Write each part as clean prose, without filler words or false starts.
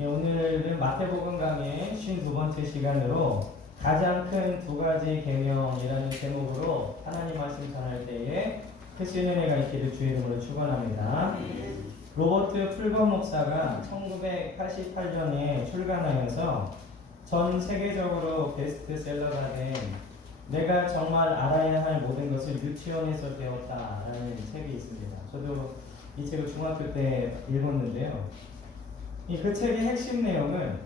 예, 오늘은 마태복음 강의 52번째 시간으로 가장 큰 두 가지 계명이라는 제목으로 하나님 말씀 전할 때에 크신 은혜가 있기를 주의 이름으로 축원합니다. 로버트 풀건 목사가 1988년에 출간하여서 전 세계적으로 베스트셀러가 된 내가 정말 알아야 할 모든 것을 유치원에서 배웠다라는 책이 있습니다. 저도 이 책을 중학교 때 읽었는데요. 그 책의 핵심 내용은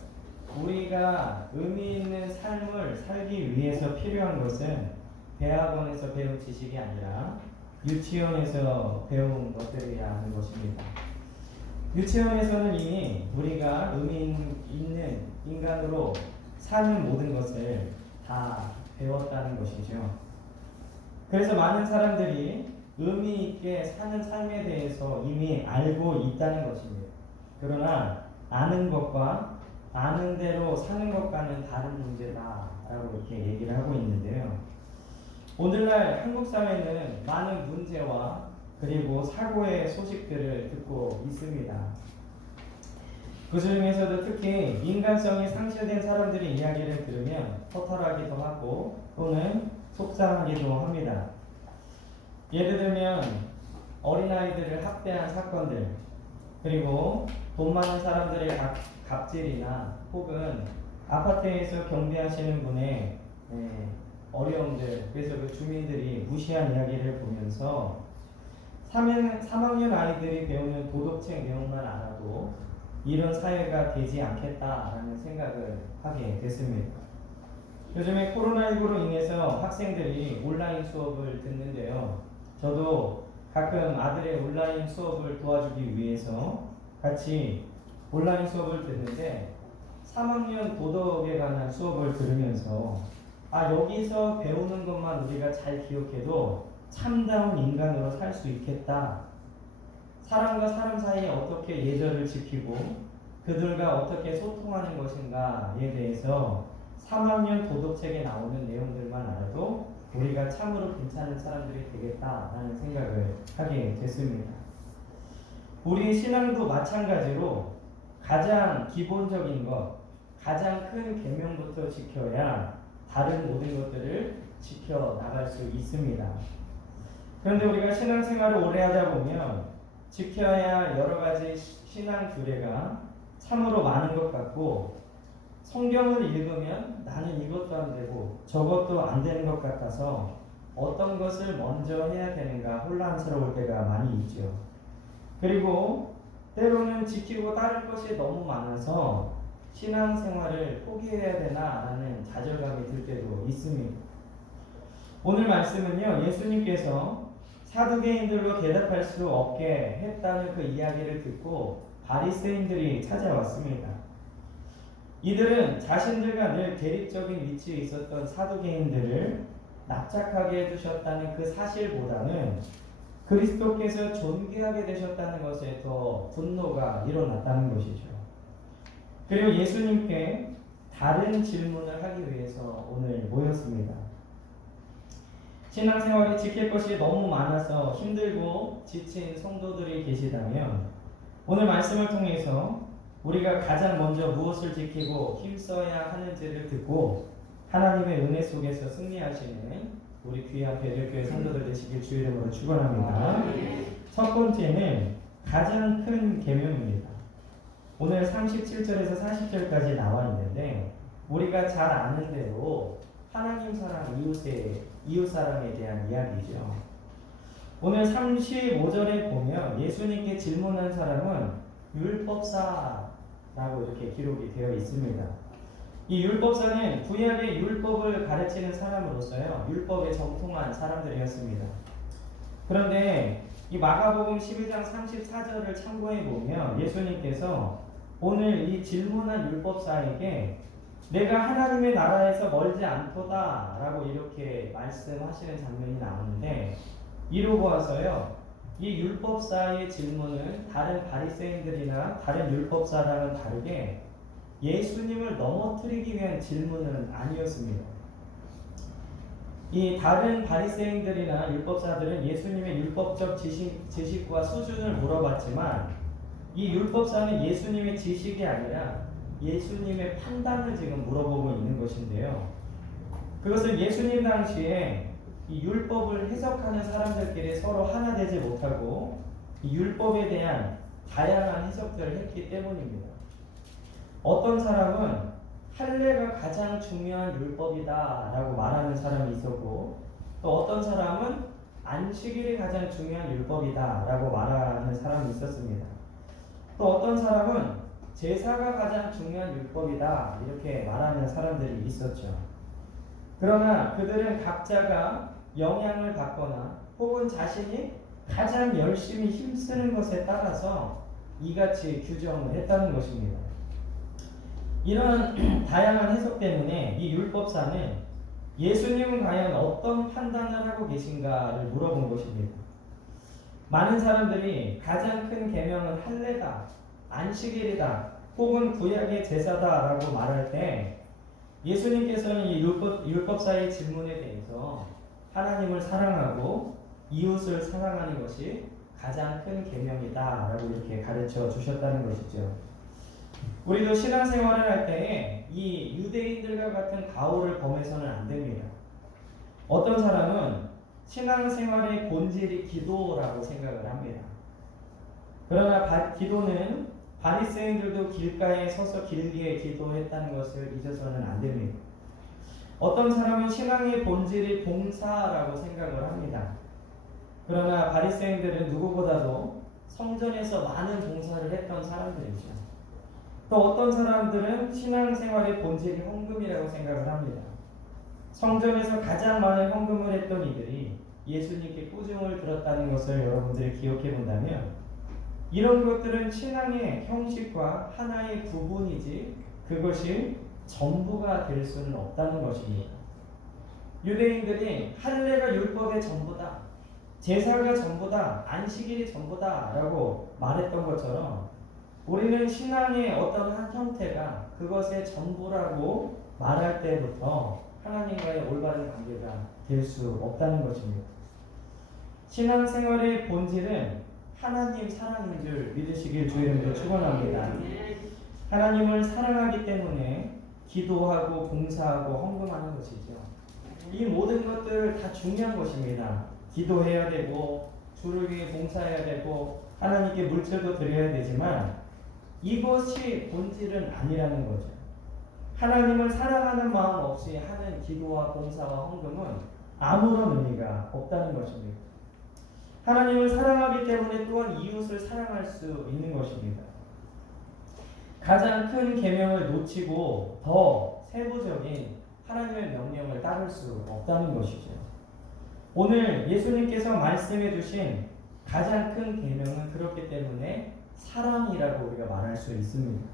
우리가 의미 있는 삶을 살기 위해서 필요한 것은 대학원에서 배운 지식이 아니라 유치원에서 배운 것들이야 하는 것입니다. 유치원에서는 이미 우리가 의미 있는 인간으로 사는 모든 것을 다 배웠다는 것이죠. 그래서 많은 사람들이 의미 있게 사는 삶에 대해서 이미 알고 있다는 것입니다. 그러나 아는 것과 아는 대로 사는 것과는 다른 문제다라고 이렇게 얘기를 하고 있는데요. 오늘날 한국 사회는 많은 문제와 그리고 사고의 소식들을 듣고 있습니다. 그 중에서도 특히 인간성이 상실된 사람들의 이야기를 들으면 허탈하기도 하고 또는 속상하기도 합니다. 예를 들면 어린아이들을 학대한 사건들, 그리고 돈 많은 사람들의 갑질이나 혹은 아파트에서 경비하시는 분의 어려움들, 그래서 그 주민들이 무시한 이야기를 보면서 3학년 아이들이 배우는 도덕책 내용만 알아도 이런 사회가 되지 않겠다라는 생각을 하게 됐습니다. 요즘에 코로나19로 인해서 학생들이 온라인 수업을 듣는데요. 저도 가끔 아들의 온라인 수업을 도와주기 위해서 같이 온라인 수업을 듣는데 3학년 도덕에 관한 수업을 들으면서 여기서 배우는 것만 우리가 잘 기억해도 참다운 인간으로 살 수 있겠다. 사람과 사람 사이에 어떻게 예절을 지키고 그들과 어떻게 소통하는 것인가에 대해서 3학년 도덕책에 나오는 내용들만 알아도 우리가 참으로 괜찮은 사람들이 되겠다라는 생각을 하게 됐습니다. 우리 신앙도 마찬가지로 가장 기본적인 것, 가장 큰 계명부터 지켜야 다른 모든 것들을 지켜나갈 수 있습니다. 그런데 우리가 신앙생활을 오래 하다 보면 지켜야 여러 가지 신앙 규례가 참으로 많은 것 같고 성경을 읽으면 나는 이것도 안 되고 저것도 안 되는 것 같아서 어떤 것을 먼저 해야 되는가 혼란스러울 때가 많이 있죠. 그리고 때로는 지키고 따를 것이 너무 많아서 신앙생활을 포기해야 되나 라는 좌절감이 들 때도 있습니다. 오늘 말씀은요, 예수님께서 사두개인들로 대답할 수 없게 했다는 그 이야기를 듣고 바리새인들이 찾아왔습니다. 이들은 자신들과 늘 대립적인 위치에 있었던 사두개인들을 납작하게 해두셨다는 그 사실보다는 그리스도께서 존귀하게 되셨다는 것에 더 분노가 일어났다는 것이죠. 그리고 예수님께 다른 질문을 하기 위해서 오늘 모였습니다. 신앙생활에 지킬 것이 너무 많아서 힘들고 지친 성도들이 계시다면 오늘 말씀을 통해서 우리가 가장 먼저 무엇을 지키고 힘써야 하는지를 듣고 하나님의 은혜 속에서 승리하시는 우리 귀한 베들교회 성도들 되시길 주의 이름으로 축원합니다. 첫 번째는 가장 큰 계명입니다. 오늘 37절에서 40절까지 나와 있는데 우리가 잘 아는 대로 하나님 사랑 이웃 사랑에 대한 이야기죠. 오늘 35절에 보면 예수님께 질문한 사람은 율법사라고 이렇게 기록이 되어 있습니다. 이 율법사는 구약의 율법을 가르치는 사람으로서요, 율법에 정통한 사람들이었습니다. 그런데 이 마가복음 12장 34절을 참고해 보면 예수님께서 오늘 이 질문한 율법사에게 내가 하나님의 나라에서 멀지 않도다 라고 이렇게 말씀하시는 장면이 나오는데 이로 보아서요, 이 율법사의 질문은 다른 바리새인들이나 다른 율법사랑은 다르게 예수님을 넘어뜨리기 위한 질문은 아니었습니다. 이 다른 바리새인들이나 율법사들은 예수님의 율법적 지식과 수준을 물어봤지만 이 율법사는 예수님의 지식이 아니라 예수님의 판단을 지금 물어보고 있는 것인데요. 그것은 예수님 당시에 이 율법을 해석하는 사람들끼리 서로 하나 되지 못하고 이 율법에 대한 다양한 해석들을 했기 때문입니다. 어떤 사람은 할례가 가장 중요한 율법이다 라고 말하는 사람이 있었고, 또 어떤 사람은 안식일이 가장 중요한 율법이다 라고 말하는 사람이 있었습니다. 또 어떤 사람은 제사가 가장 중요한 율법이다 이렇게 말하는 사람들이 있었죠. 그러나 그들은 각자가 영향을 받거나 혹은 자신이 가장 열심히 힘쓰는 것에 따라서 이같이 규정을 했다는 것입니다. 이런 다양한 해석 때문에 이 율법사는 예수님은 과연 어떤 판단을 하고 계신가를 물어본 것입니다. 많은 사람들이 가장 큰 계명은 할례다, 안식일이다, 혹은 구약의 제사다라고 말할 때 예수님께서는 이 율법사의 질문에 대해서 하나님을 사랑하고 이웃을 사랑하는 것이 가장 큰 계명이다라고 이렇게 가르쳐 주셨다는 것이죠. 우리도 신앙생활을 할 때에 이 유대인들과 같은 가오를 범해서는 안 됩니다. 어떤 사람은 신앙생활의 본질이 기도라고 생각을 합니다. 그러나 기도는 바리새인들도 길가에 서서 길게 기도했다는 것을 잊어서는 안 됩니다. 어떤 사람은 신앙의 본질이 봉사라고 생각을 합니다. 그러나 바리새인들은 누구보다도 성전에서 많은 봉사를 했던 사람들이죠. 또 어떤 사람들은 신앙생활의 본질이 헌금이라고 생각을 합니다. 성전에서 가장 많은 헌금을 했던 이들이 예수님께 꾸중을 들었다는 것을 여러분들이 기억해 본다면 이런 것들은 신앙의 형식과 하나의 부분이지 그것이 전부가 될 수는 없다는 것입니다. 유대인들이 할례가 율법의 전부다, 제사가 전부다, 안식일이 전부다 라고 말했던 것처럼 우리는 신앙의 어떤 한 형태가 그것의 전부라고 말할 때부터 하나님과의 올바른 관계가 될 수 없다는 것입니다. 신앙생활의 본질은 하나님 사랑인 줄 믿으시길 주의 이름으로 축원합니다. 하나님을 사랑하기 때문에 기도하고 봉사하고 헌금하는 것이죠. 이 모든 것들 다 중요한 것입니다. 기도해야 되고 주를 위해 봉사해야 되고 하나님께 물질도 드려야 되지만 이것이 본질은 아니라는 거죠. 하나님을 사랑하는 마음 없이 하는 기도와 봉사와 헌금은 아무런 의미가 없다는 것입니다. 하나님을 사랑하기 때문에 또한 이웃을 사랑할 수 있는 것입니다. 가장 큰 계명을 놓치고 더 세부적인 하나님의 명령을 따를 수 없다는 것이죠. 오늘 예수님께서 말씀해 주신 가장 큰 계명은 그렇기 때문에 사랑이라고 우리가 말할 수 있습니다.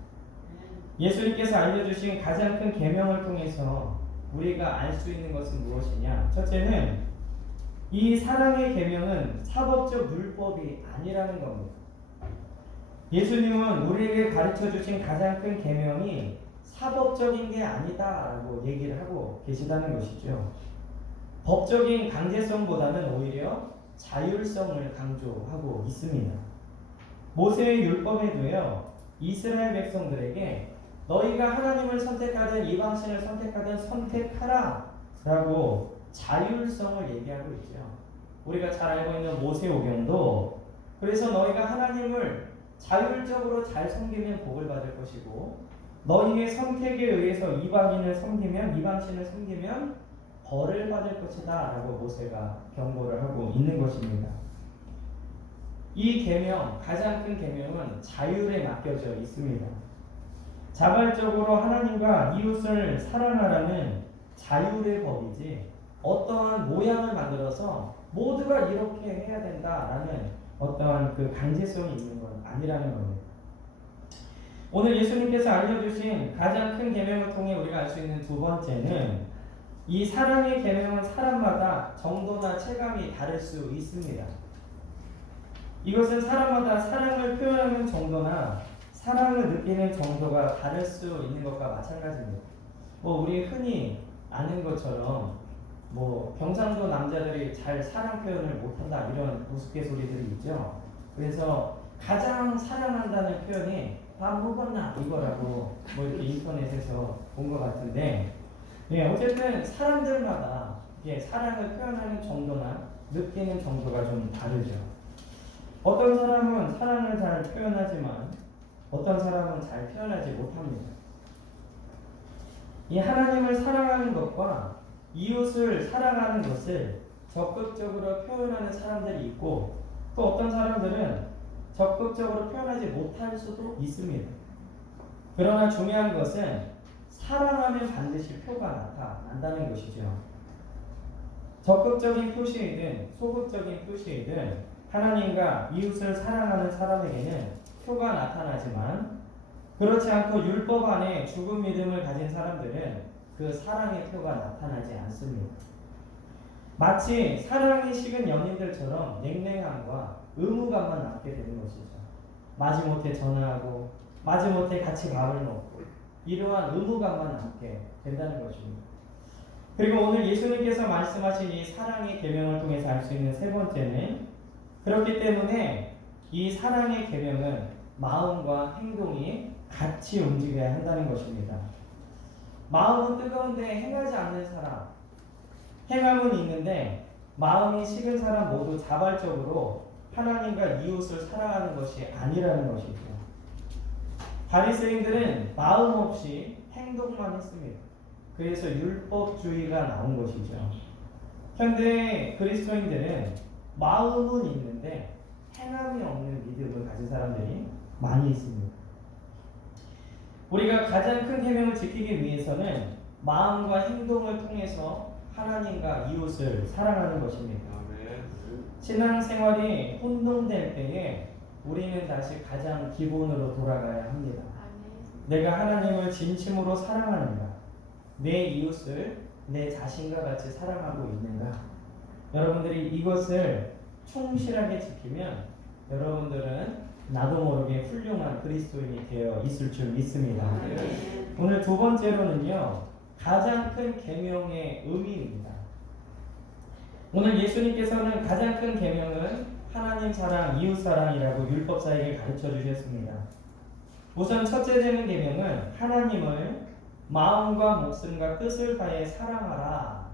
예수님께서 알려주신 가장 큰 계명을 통해서 우리가 알 수 있는 것은 무엇이냐? 첫째는 이 사랑의 계명은 사법적 율법이 아니라는 겁니다. 예수님은 우리에게 가르쳐 주신 가장 큰 계명이 사법적인 게 아니다라고 얘기를 하고 계시다는 것이죠. 법적인 강제성보다는 오히려 자율성을 강조하고 있습니다. 모세의 율법에도요, 이스라엘 백성들에게 너희가 하나님을 선택하든 이방신을 선택하든 선택하라 라고 자율성을 얘기하고 있죠. 우리가 잘 알고 있는 모세오경도 그래서 너희가 하나님을 자율적으로 잘 섬기면 복을 받을 것이고 너희의 선택에 의해서 이방신을 섬기면 벌을 받을 것이다 라고 모세가 경고를 하고 있는 것입니다. 이 계명, 가장 큰 계명은 자율에 맡겨져 있습니다. 자발적으로 하나님과 이웃을 사랑하라는 자율의 법이지 어떠한 모양을 만들어서 모두가 이렇게 해야 된다라는 어떠한 그 강제성이 있는 건 아니라는 겁니다. 오늘 예수님께서 알려주신 가장 큰 계명을 통해 우리가 알 수 있는 두 번째는 이 사랑의 계명은 사람마다 정도나 체감이 다를 수 있습니다. 이것은 사람마다 사랑을 표현하는 정도나 사랑을 느끼는 정도가 다를 수 있는 것과 마찬가지입니다. 우리 흔히 아는 것처럼 경상도 남자들이 잘 사랑 표현을 못한다 이런 우스갯소리들이 있죠. 그래서 가장 사랑한다는 표현이 밥 먹었나 이거라고 뭐 이렇게 인터넷에서 본 것 같은데, 예, 어쨌든 사람들마다 이게 사랑을 표현하는 정도나 느끼는 정도가 좀 다르죠. 어떤 사람은 사랑을 잘 표현하지만 어떤 사람은 잘 표현하지 못합니다. 이 하나님을 사랑하는 것과 이웃을 사랑하는 것을 적극적으로 표현하는 사람들이 있고, 또 어떤 사람들은 적극적으로 표현하지 못할 수도 있습니다. 그러나 중요한 것은 사랑하면 반드시 표가 나타난다는 것이죠. 적극적인 표시이든 소극적인 표시이든 하나님과 이웃을 사랑하는 사람에게는 표가 나타나지만, 그렇지 않고 율법 안에 죽은 믿음을 가진 사람들은 그 사랑의 표가 나타나지 않습니다. 마치 사랑이 식은 연인들처럼 냉랭함과 의무감만 남게 되는 것이죠. 마지못해 전화하고 마지못해 같이 밥을 먹고 이러한 의무감만 남게 된다는 것입니다. 그리고 오늘 예수님께서 말씀하신 이 사랑의 계명을 통해서 알 수 있는 세 번째는, 그렇기 때문에 이 사랑의 계명은 마음과 행동이 같이 움직여야 한다는 것입니다. 마음은 뜨거운데 행하지 않는 사람, 행함은 있는데 마음이 식은 사람 모두 자발적으로 하나님과 이웃을 사랑하는 것이 아니라는 것이죠. 바리새인들은 마음 없이 행동만 했습니다. 그래서 율법주의가 나온 것이죠. 현대 그리스도인들은 마음은 있는데 행함이 없는 믿음을 가진 사람들이 많이 있습니다. 우리가 가장 큰 계명을 지키기 위해서는 마음과 행동을 통해서 하나님과 이웃을 사랑하는 것입니다. 신앙생활이 혼동될 때에 우리는 다시 가장 기본으로 돌아가야 합니다. 내가 하나님을 진심으로 사랑하는가? 내 이웃을 내 자신과 같이 사랑하고 있는가? 여러분들이 이것을 충실하게 지키면 여러분들은 나도 모르게 훌륭한 그리스도인이 되어 있을 줄 믿습니다. 오늘 두 번째로는요, 가장 큰 계명의 의미입니다. 오늘 예수님께서는 가장 큰 계명은 하나님 사랑, 이웃 사랑이라고 율법사에게 가르쳐 주셨습니다. 우선 첫째 되는 계명은 하나님을 마음과 목숨과 뜻을 다해 사랑하라.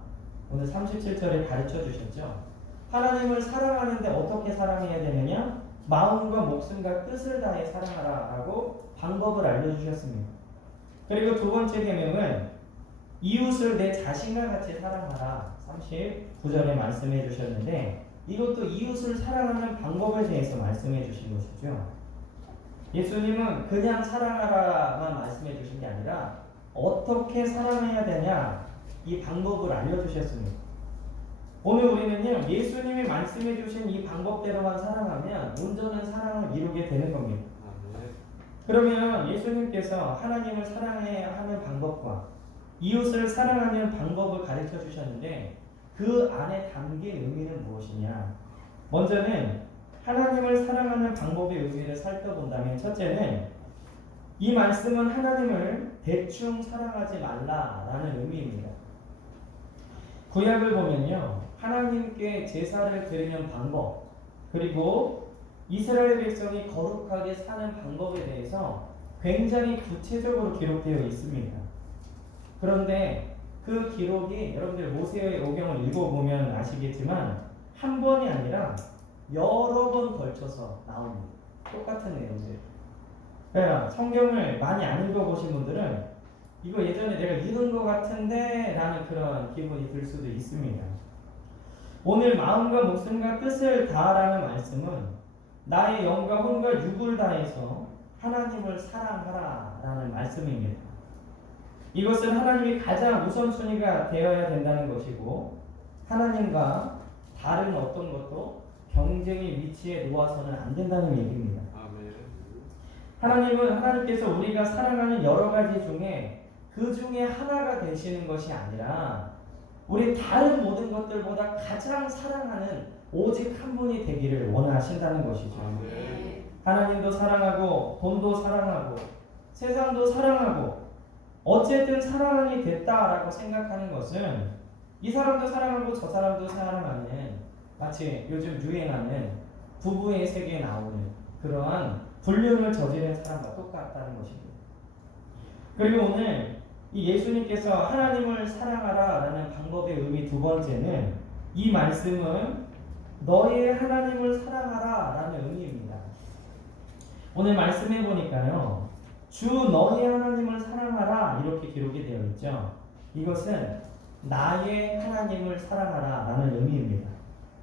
오늘 37절에 가르쳐 주셨죠. 하나님을 사랑하는데 어떻게 사랑해야 되느냐? 마음과 목숨과 뜻을 다해 사랑하라 라고 방법을 알려주셨습니다. 그리고 두 번째 계명은 이웃을 내 자신과 같이 사랑하라. 39절에 말씀해 주셨는데, 이것도 이웃을 사랑하는 방법에 대해서 말씀해 주신 것이죠. 예수님은 그냥 사랑하라만 말씀해 주신 게 아니라 어떻게 사랑해야 되냐, 이 방법을 알려주셨습니다. 오늘 우리는요, 예수님이 말씀해 주신 이 방법대로만 사랑하면 온전한 사랑을 이루게 되는 겁니다. 그러면 예수님께서 하나님을 사랑해야 하는 방법과 이웃을 사랑하는 방법을 가르쳐 주셨는데, 그 안에 담긴 의미는 무엇이냐? 먼저는 하나님을 사랑하는 방법의 의미를 살펴본다면, 첫째는 이 말씀은 하나님을 대충 사랑하지 말라라는 의미입니다. 구약을 보면요, 하나님께 제사를 드리는 방법, 그리고 이스라엘 백성이 거룩하게 사는 방법에 대해서 굉장히 구체적으로 기록되어 있습니다. 그런데 그 기록이, 여러분들 모세의 오경을 읽어보면 아시겠지만 한 번이 아니라 여러 번 걸쳐서 나옵니다. 똑같은 내용들. 그러니까 성경을 많이 안 읽어보신 분들은 이거 예전에 내가 읽은 것 같은데 라는 그런 기분이 들 수도 있습니다. 오늘 마음과 목숨과 뜻을 다하라는 말씀은 나의 영과 혼과 육을 다해서 하나님을 사랑하라 라는 말씀입니다. 이것은 하나님이 가장 우선순위가 되어야 된다는 것이고, 하나님과 다른 어떤 것도 경쟁의 위치에 놓아서는 안 된다는 얘기입니다. 하나님께서 우리가 사랑하는 여러 가지 중에 그 중에 하나가 되시는 것이 아니라 우리 다른 모든 것들보다 가장 사랑하는 오직 한 분이 되기를 원하신다는 것이죠. 하나님도 사랑하고 돈도 사랑하고 세상도 사랑하고 어쨌든 사랑이 됐다라고 생각하는 것은 이 사람도 사랑하고 저 사람도 사랑하는, 마치 요즘 유행하는 부부의 세계에 나오는 그러한 불륜을 저지른 사람과 똑같다는 것입니다. 그리고 오늘 이 예수님께서 하나님을 사랑하라라는 방법의 의미 두 번째는 이 말씀은 너의 하나님을 사랑하라라는 의미입니다. 오늘 말씀해 보니까요. 주 너의 하나님을 사랑하라 이렇게 기록이 되어 있죠. 이것은 나의 하나님을 사랑하라라는 의미입니다.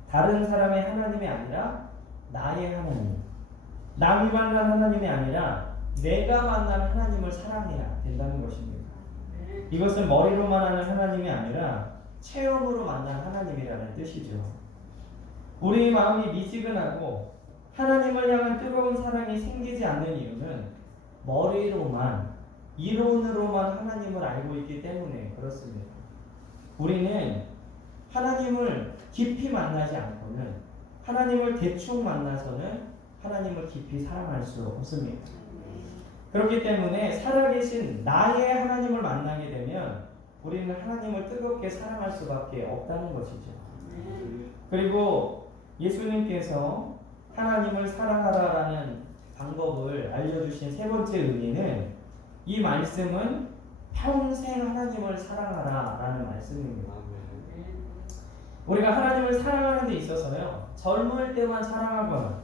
다른 사람의 하나님이 아니라 나의 하나님. 남이 만난 하나님이 아니라 내가 만난 하나님을 사랑해야 된다는 것입니다. 이것은 머리로만 하는 하나님이 아니라 체험으로 만난 하나님이라는 뜻이죠. 우리의 마음이 미지근하고 하나님을 향한 뜨거운 사랑이 생기지 않는 이유는 머리로만, 이론으로만 하나님을 알고 있기 때문에 그렇습니다. 우리는 하나님을 깊이 만나지 않고는, 하나님을 대충 만나서는 하나님을 깊이 사랑할 수 없습니다. 그렇기 때문에 살아계신 나의 하나님을 만나게 되면 우리는 하나님을 뜨겁게 사랑할 수밖에 없다는 것이죠. 그리고 예수님께서 하나님을 사랑하라라는 방법을 알려주신 세 번째 의미는 이 말씀은 평생 하나님을 사랑하라라는 말씀입니다. 우리가 하나님을 사랑하는 데 있어서요, 젊을 때만 사랑하거나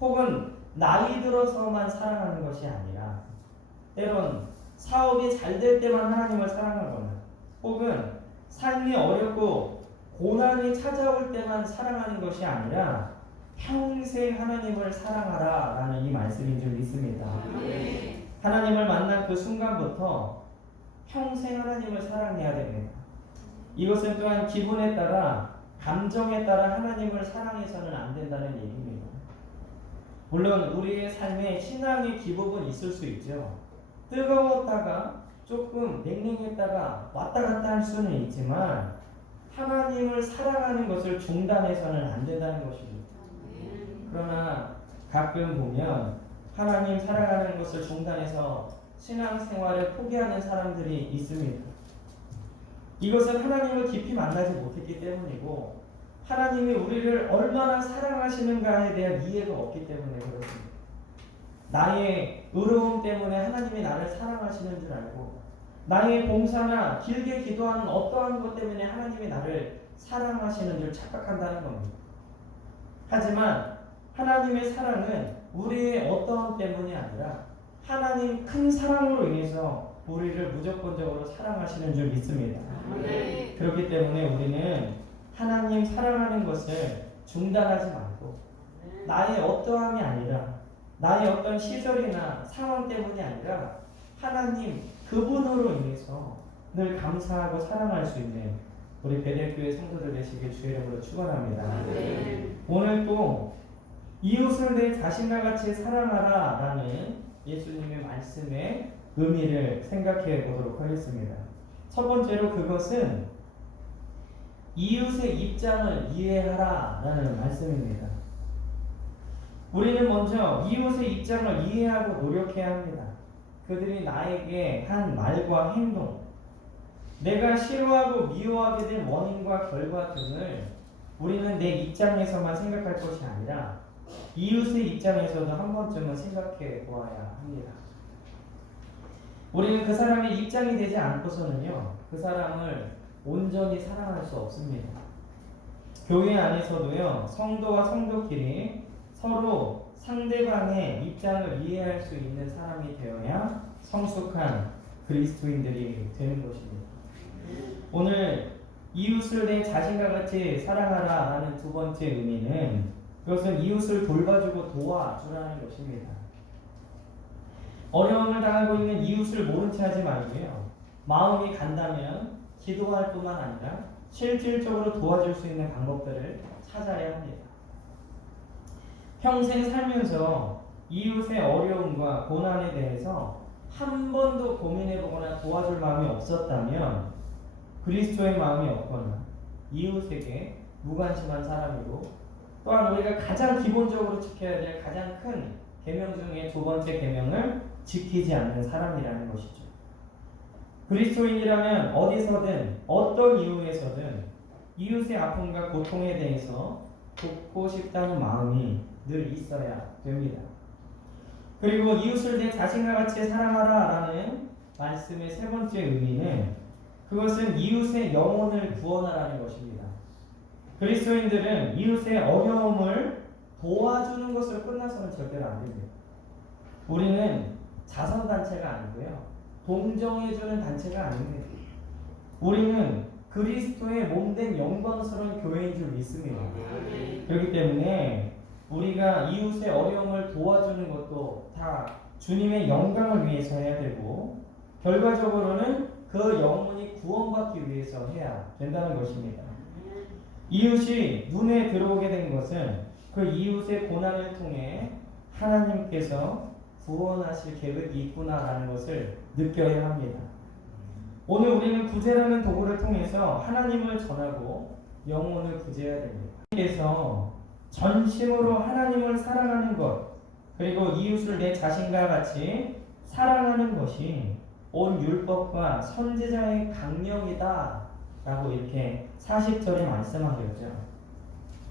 혹은 나이 들어서만 사랑하는 것이 아니라 때론 사업이 잘 될 때만 하나님을 사랑하거나 혹은 삶이 어렵고 고난이 찾아올 때만 사랑하는 것이 아니라 평생 하나님을 사랑하라라는 이 말씀인 줄 믿습니다. 하나님을 만난 그 순간부터 평생 하나님을 사랑해야 됩니다. 이것은 또한 기분에 따라, 감정에 따라 하나님을 사랑해서는 안 된다는 얘기입니다. 물론 우리의 삶에 신앙의 기복은 있을 수 있죠. 뜨거웠다가 조금 냉랭했다가 왔다 갔다 할 수는 있지만 하나님을 사랑하는 것을 중단해서는 안 된다는 것입니다. 그러나 가끔 보면 하나님 사랑하는 것을 중단해서 신앙생활을 포기하는 사람들이 있습니다. 이것은 하나님을 깊이 만나지 못했기 때문이고 하나님이 우리를 얼마나 사랑하시는가에 대한 이해가 없기 때문에 그렇습니다. 나의 의로움 때문에 하나님이 나를 사랑하시는 줄 알고 나의 봉사나 길게 기도하는 어떠한 것 때문에 하나님이 나를 사랑하시는 줄 착각한다는 겁니다. 하지만 하나님의 사랑은 우리의 어떠함 때문이 아니라 하나님 큰 사랑으로 인해서 우리를 무조건적으로 사랑하시는 줄 믿습니다. 그렇기 때문에 우리는 하나님 사랑하는 것을 중단하지 말고 나의 어떠함이 아니라 나의 어떤 시절이나 상황 때문이 아니라 하나님 그분으로 인해서 늘 감사하고 사랑할 수 있는 우리 베델교회 성도들 되시길 주의 이름으로 축원합니다. 오늘 또 이웃을 내 자신과 같이 사랑하라 라는 예수님의 말씀의 의미를 생각해 보도록 하겠습니다. 첫 번째로 그것은 이웃의 입장을 이해하라 라는 말씀입니다. 우리는 먼저 이웃의 입장을 이해하고 노력해야 합니다. 그들이 나에게 한 말과 행동, 내가 싫어하고 미워하게 된 원인과 결과 등을 우리는 내 입장에서만 생각할 것이 아니라 이웃의 입장에서도 한 번쯤은 생각해 보아야 합니다. 우리는 그 사람의 입장이 되지 않고서는요, 그 사람을 온전히 사랑할 수 없습니다. 교회 안에서도요, 성도와 성도끼리 서로 상대방의 입장을 이해할 수 있는 사람이 되어야 성숙한 그리스도인들이 되는 것입니다. 오늘 이웃을 내 자신과 같이 사랑하라 라는 두 번째 의미는 그것은 이웃을 돌봐주고 도와주라는 것입니다. 어려움을 당하고 있는 이웃을 모른 채 하지 말고요. 마음이 간다면 기도할 뿐만 아니라 실질적으로 도와줄 수 있는 방법들을 찾아야 합니다. 평생 살면서 이웃의 어려움과 고난에 대해서 한 번도 고민해보거나 도와줄 마음이 없었다면 그리스도의 마음이 없거나 이웃에게 무관심한 사람이고 또한 우리가 가장 기본적으로 지켜야 될 가장 큰 계명 중에 두 번째 계명을 지키지 않는 사람이라는 것이죠. 그리스도인이라면 어디서든 어떤 이유에서든 이웃의 아픔과 고통에 대해서 돕고 싶다는 마음이 늘 있어야 됩니다. 그리고 이웃을 내 자신과 같이 사랑하라 라는 말씀의 세 번째 의미는 그것은 이웃의 영혼을 구원하라는 것입니다. 그리스도인들은 이웃의 어려움을 도와주는 것으로 끝나서는 절대로 안 됩니다. 우리는 자선단체가 아니고요. 동정해주는 단체가 아닙니다. 우리는 그리스도의 몸된 영광스러운 교회인 줄 믿습니다. 그렇기 때문에 우리가 이웃의 어려움을 도와주는 것도 다 주님의 영광을 위해서 해야 되고 결과적으로는 그 영혼이 구원받기 위해서 해야 된다는 것입니다. 이웃이 눈에 들어오게 된 것은 그 이웃의 고난을 통해 하나님께서 구원하실 계획이 있구나라는 것을 느껴야 합니다. 오늘 우리는 구제라는 도구를 통해서 하나님을 전하고 영혼을 구제해야 됩니다. 하나님께서 전심으로 하나님을 사랑하는 것 그리고 이웃을 내 자신과 같이 사랑하는 것이 온 율법과 선지자의 강령이다 라고 이렇게 40절에 말씀하셨죠.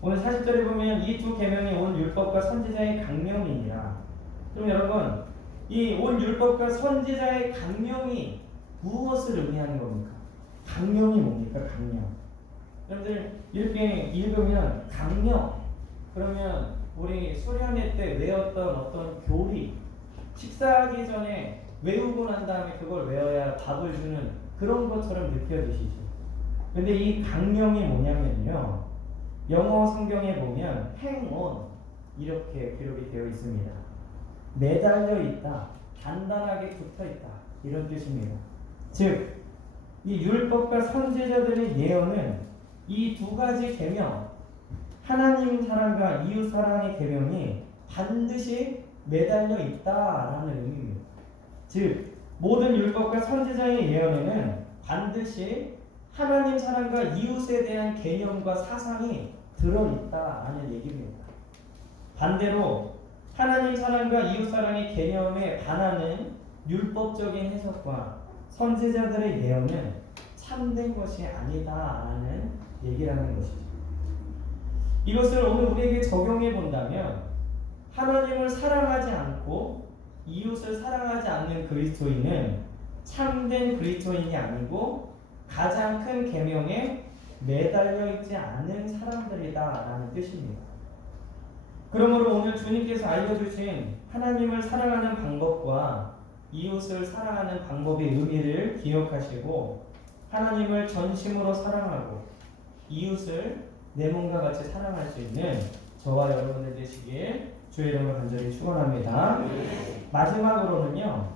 오늘 40절에 보면 이 두 계명이 온 율법과 선지자의 강령이니라. 그럼 여러분 이 온 율법과 선지자의 강령이 무엇을 의미하는 겁니까? 강령이 뭡니까? 강령. 여러분들 이렇게 읽으면 강령 그러면 우리 수련회 때 외웠던 어떤 교리 식사하기 전에 외우고 난 다음에 그걸 외워야 밥을 주는 그런 것처럼 느껴지시죠. 근데 이 강령이 뭐냐면요. 영어 성경에 보면 hang on 이렇게 기록이 되어 있습니다. 매달려 있다, 단단하게 붙어 있다 이런 뜻입니다. 즉, 이 율법과 선지자들의 예언은 이 두 가지 계명, 하나님 사랑과 이웃 사랑의 계명이 반드시 매달려 있다라는 의미입니다. 즉, 모든 율법과 선지자의 예언에는 반드시 하나님 사랑과 이웃에 대한 개념과 사상이 들어있다라는 얘기입니다. 반대로 하나님 사랑과 이웃 사랑의 개념에 반하는 율법적인 해석과 선지자들의 예언은 참된 것이 아니다라는 얘기라는 것이죠. 이것을 오늘 우리에게 적용해 본다면 하나님을 사랑하지 않고 이웃을 사랑하지 않는 그리스도인은 참된 그리스도인이 아니고 가장 큰 계명에 매달려 있지 않은 사람들이다라는 뜻입니다. 그러므로 오늘 주님께서 알려주신 하나님을 사랑하는 방법과 이웃을 사랑하는 방법의 의미를 기억하시고 하나님을 전심으로 사랑하고 이웃을 내 몸과 같이 사랑할 수 있는 저와 여러분들 되시길 주의 이름으로 간절히 축원합니다. 마지막으로는요.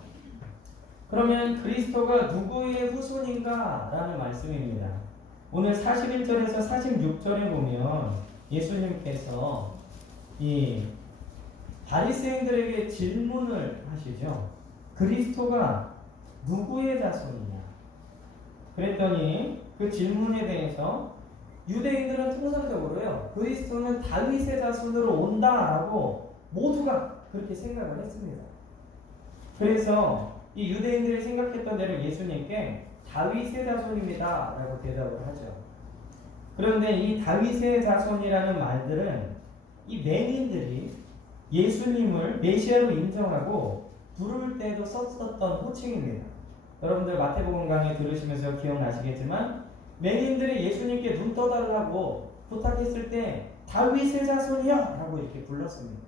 그러면 그리스도가 누구의 후손인가? 라는 말씀입니다. 오늘 41절에서 46절에 보면 예수님께서 이 바리새인들에게 질문을 하시죠. 그리스도가 누구의 자손이냐? 그랬더니 그 질문에 대해서 유대인들은 통상적으로요. 그리스도는 다윗의 자손으로 온다라고 모두가 그렇게 생각을 했습니다. 그래서 이 유대인들이 생각했던 대로 예수님께 다윗의 자손입니다 라고 대답을 하죠. 그런데 이 다윗의 자손이라는 말들은 이 맹인들이 예수님을 메시아로 인정하고 부를 때도 썼었던 호칭입니다. 여러분들 마태복음 강의 들으시면서 기억나시겠지만 맹인들이 예수님께 눈 떠달라고 부탁했을 때 다윗의 자손이여 라고 이렇게 불렀습니다.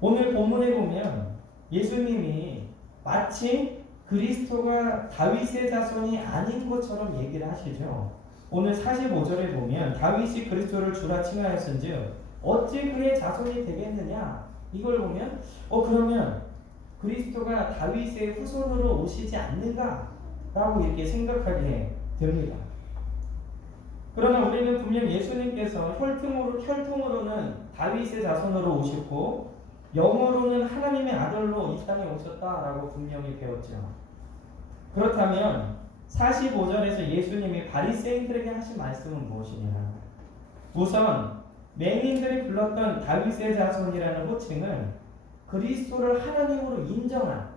오늘 본문에 보면 예수님이 마치 그리스도가 다윗의 자손이 아닌 것처럼 얘기를 하시죠. 오늘 45절에 보면 다윗이 그리스도를 주라 칭하였은즉 어찌 그의 자손이 되겠느냐 이걸 보면 그러면 그리스도가 다윗의 후손으로 오시지 않는가 라고 이렇게 생각하게 됩니다. 그러나 우리는 분명 예수님께서 혈통으로는 다윗의 자손으로 오셨고 영으로는 하나님의 아들로 이 땅에 오셨다라고 분명히 배웠죠. 그렇다면 45절에서 예수님이 바리새인들에게 하신 말씀은 무엇이냐? 우선 맹인들이 불렀던 다윗의 자손이라는 호칭은 그리스도를 하나님으로 인정한,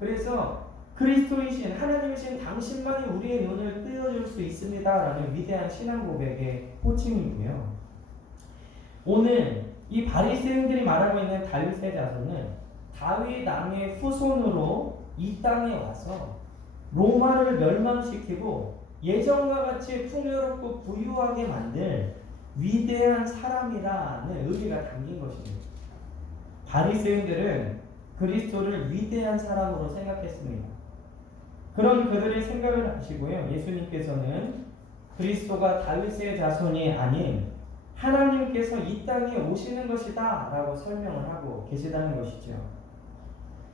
그래서 그리스도이신 하나님이신 당신만이 우리의 눈을 뜨여줄 수 있습니다라는 위대한 신앙 고백의 호칭이고요. 오늘 이 바리새인들이 말하고 있는 다윗의 자손은 다윗 왕의 후손으로 이 땅에 와서 로마를 멸망시키고 예전과 같이 풍요롭고 부유하게 만들 위대한 사람이라는 의미가 담긴 것입니다. 바리새인들은 그리스도를 위대한 사람으로 생각했습니다. 그런 그들의 생각을 하시고요. 예수님께서는 그리스도가 다윗의 자손이 아닌 하나님께서 이 땅에 오시는 것이다 라고 설명을 하고 계시다는 것이죠.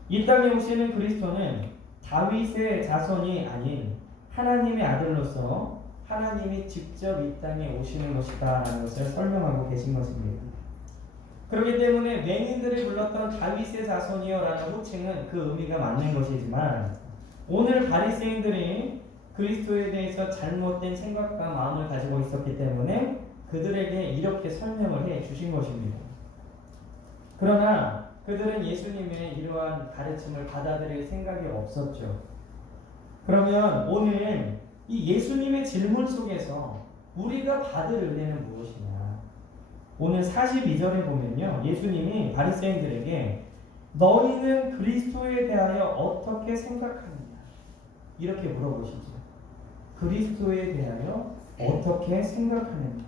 이 땅에 오시는 그리스도는 다윗의 자손이 아닌 하나님의 아들로서 하나님이 직접 이 땅에 오시는 것이다 라는 것을 설명하고 계신 것입니다. 그렇기 때문에 맹인들이 불렀던 다윗의 자손이여 라는 호칭은 그 의미가 맞는 것이지만 오늘 바리새인들이 그리스도에 대해서 잘못된 생각과 마음을 가지고 있었기 때문에 그들에게 이렇게 설명을 해 주신 것입니다. 그러나 그들은 예수님의 이러한 가르침을 받아들일 생각이 없었죠. 그러면 오늘 이 예수님의 질문 속에서 우리가 받을 은혜는 무엇이냐? 오늘 42절에 보면요. 예수님이 바리새인들에게 너희는 그리스도에 대하여 어떻게 생각하느냐? 이렇게 물어보시죠. 그리스도에 대하여 어떻게 생각하느냐?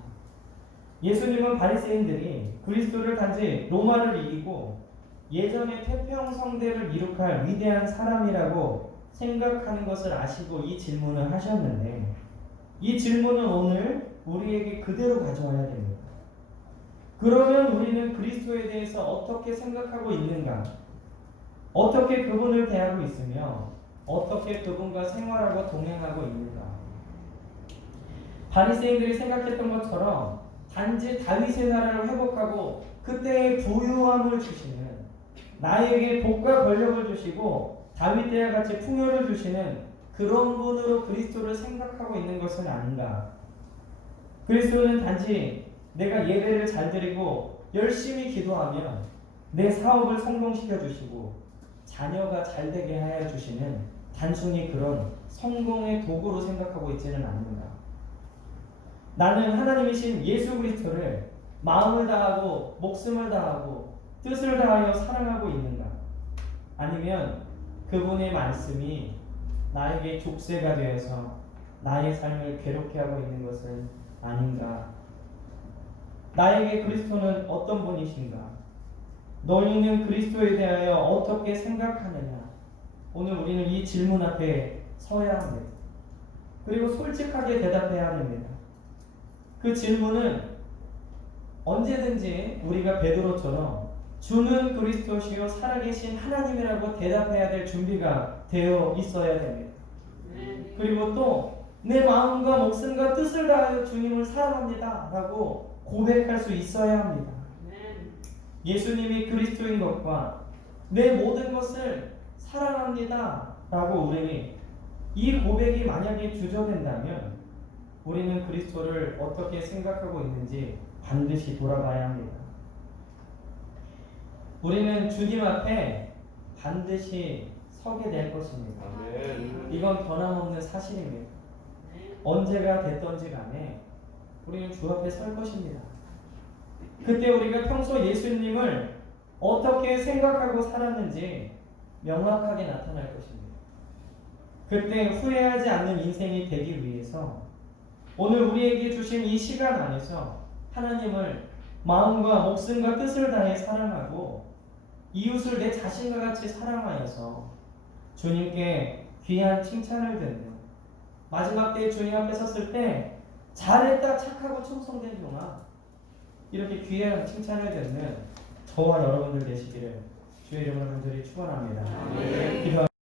예수님은 바리새인들이 그리스도를 단지 로마를 이기고 예전에 태평성대를 이룩할 위대한 사람이라고 생각하는 것을 아시고 이 질문을 하셨는데 이 질문은 오늘 우리에게 그대로 가져와야 됩니다. 그러면 우리는 그리스도에 대해서 어떻게 생각하고 있는가? 어떻게 그분을 대하고 있으며 어떻게 그분과 생활하고 동행하고 있는가? 바리새인들이 생각했던 것처럼 단지 다윗의 나라를 회복하고 그때의 부유함을 주시는 나에게 복과 권력을 주시고 다윗 때와 같이 풍요를 주시는 그런 분으로 그리스도를 생각하고 있는 것은 아닌가? 그리스도는 단지 내가 예배를 잘 드리고 열심히 기도하면 내 사업을 성공시켜 주시고 자녀가 잘 되게 하여 주시는 단순히 그런 성공의 도구로 생각하고 있지는 않는가? 나는 하나님이신 예수 그리스도를 마음을 다하고 목숨을 다하고 뜻을 다하여 사랑하고 있는가? 아니면 그분의 말씀이 나에게 족쇄가 되어서 나의 삶을 괴롭게 하고 있는 것은 아닌가? 나에게 그리스도는 어떤 분이신가? 너희는 그리스도에 대하여 어떻게 생각하느냐? 오늘 우리는 이 질문 앞에 서야 합니다. 그리고 솔직하게 대답해야 합니다. 그 질문은 언제든지 우리가 베드로처럼 주는 그리스도시요 살아계신 하나님이라고 대답해야 될 준비가 되어 있어야 됩니다. 그리고 또 내 마음과 목숨과 뜻을 다하여 주님을 사랑합니다 라고 고백할 수 있어야 합니다. 예수님이 그리스도인 것과 내 모든 것을 사랑합니다 라고 우리는 이 고백이 만약에 주저된다면 우리는 그리스도를 어떻게 생각하고 있는지 반드시 돌아봐야 합니다. 우리는 주님 앞에 반드시 서게 될 것입니다. 이건 변함없는 사실입니다. 언제가 됐던지 간에 우리는 주 앞에 설 것입니다. 그때 우리가 평소 예수님을 어떻게 생각하고 살았는지 명확하게 나타날 것입니다. 그때 후회하지 않는 인생이 되기 위해서 오늘 우리에게 주신 이 시간 안에서 하나님을 마음과 목숨과 뜻을 다해 사랑하고 이웃을 내 자신과 같이 사랑하여서 주님께 귀한 칭찬을 듣는 마지막 때에 주님 앞에 섰을 때 잘했다 착하고 충성된 종아 이렇게 귀한 칭찬을 듣는 저와 여러분들 되시기를 주의 이름으로 간절히 축원합니다. 기도합니다.